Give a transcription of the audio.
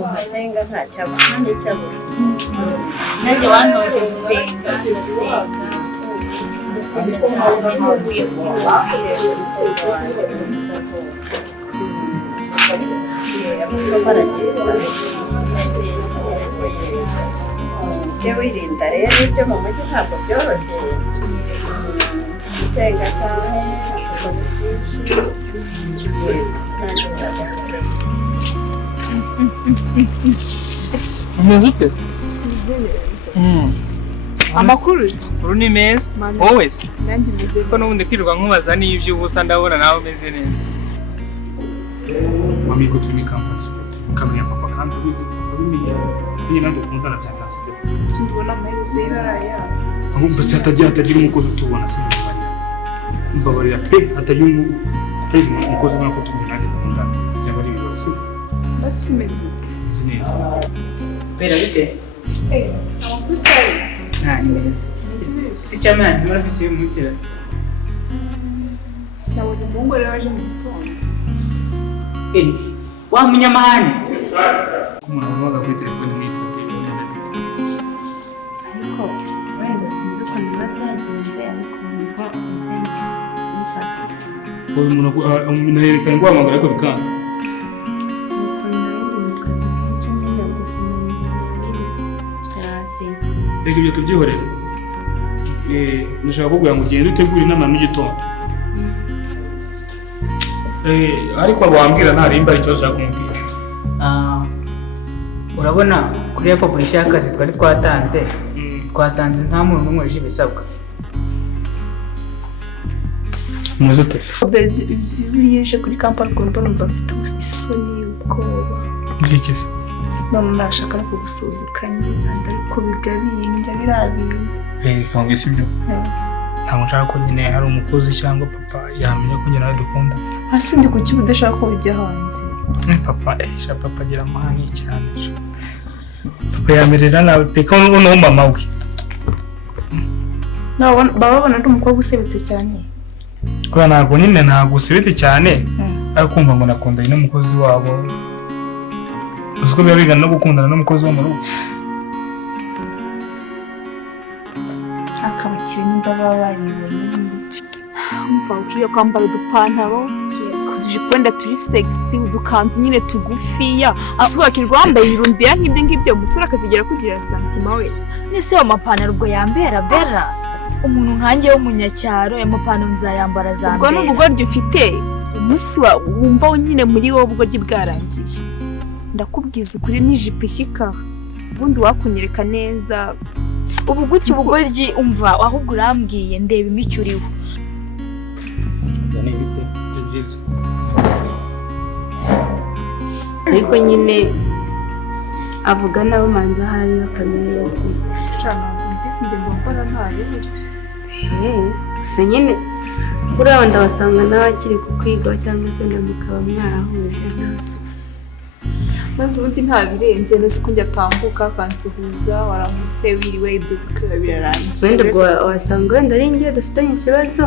umuntu asenga nta cyabona n'icyabura nanjye wantoje gusenga ndasenga cyane n'ubuye amasomo aragenda ujye wirinda rero ibyo mu mujyi ntabwo byoroshye gusenga cyane gukora byinshi nanjye nzajya gusenga. Umeze uteze? Amakuru uru ni meza wowe se nanjye meze ko n'ubundi kwirirwa nkubaza n'ibyo ubusa ndabona nawe umeze neza. Mami ko turi campus mukamenya papa kandi ubizi papa bimiye kugira ngo dukundana cyane nabyo sindubona amaherezo y'iraya ahubwo se hatagira umukozi utubona sinumva mbabarira pe hatagira umukozi ubona ko tugenda dukundana byaba ari ibibazo basi simeze neza Bera bite? amakuru cyarese Nta neza. Si cyane nzi marafisi yo munzira. nabonye umuhungu rero waje mu gitondo Wa munyamahane. umuntu wabaga kuri telefone n'ifoto neza ariko wenda sinzi ukuntu biba byagenze ariko niko umusenyi nifata uyu muntu aherekana guhamagara ariko bikanga nuko nari mu kazi kenshi nyine gusa nari saransinya reka ibyo tubyihorere ndashaka kubwira ngo ugende utegure inama mu gitondo ariko wambwira ntarimba ari cyo ushaka kumubwira. Urabona kuri ya publish y'akazi twari twatanze twasanze nta muntu n'umwe uje ibisabwa. Muzo tese. bezi uje kuri kampani ko ndumva mfite isoni ubwoba Ngikise. none nashaka kugusuzukanya ariko bigabiye njya birabiye Kange sibyo. Ntabwo nshaka ko nyine hari umukozi cyangwa papa yamenya ko nyine dukunda. hasi ndi kuki udashaka ko bijya hanze Papa papa agira amahane cyane. Papa yamerera nawe peka uno mama we. baba babona ndi umukobwa usebetse cyane Kwa ntabwo nyine ntabwo usebetse cyane ariko kumva ngo nakundanye n'umukozi wabo. Uziko biba bigana no gukundana n'umukozi wo mu rugo. akabakire nimba baba baribonye n'iki umva ukiye kwambara udupantaro kujipo wenda turi sexy udukanzu nyine tugufiya asubakirwa wambaye irumbira nk'ibyo ngibyo umusore akazigera kugira santima we nise yo mapantaro ubwo yambera bera umuntu nkanjye w'umunyacyaro ayo mapantaro nzayambara ubwo zambera n'ubugoryi ufite umunsi wumva nyine muri wowe ubugoryi bwarangiye ndakubwiza ukuri n'ijipo ishyika ubundi wakunyereka neza ubu gutyo ubugoryi umva ahubwo urambwiye ndeba imico uriho. Yani bite? Byiza. ariko nyine avuga nawe manza hari kamere yacu cyane mbese njye mbona ntayo bityo gusa nyine uriya ndabasanga nawe akiri kukwiga cyangwa se mukaba mwarahuje nose maze ubundi nta birenze nose ko njya atambuka akansuhuza waramutse wiriwe ibyo bikaba birarangiye wenda ubwo wasanga wenda ari njye dufitanye ikibazo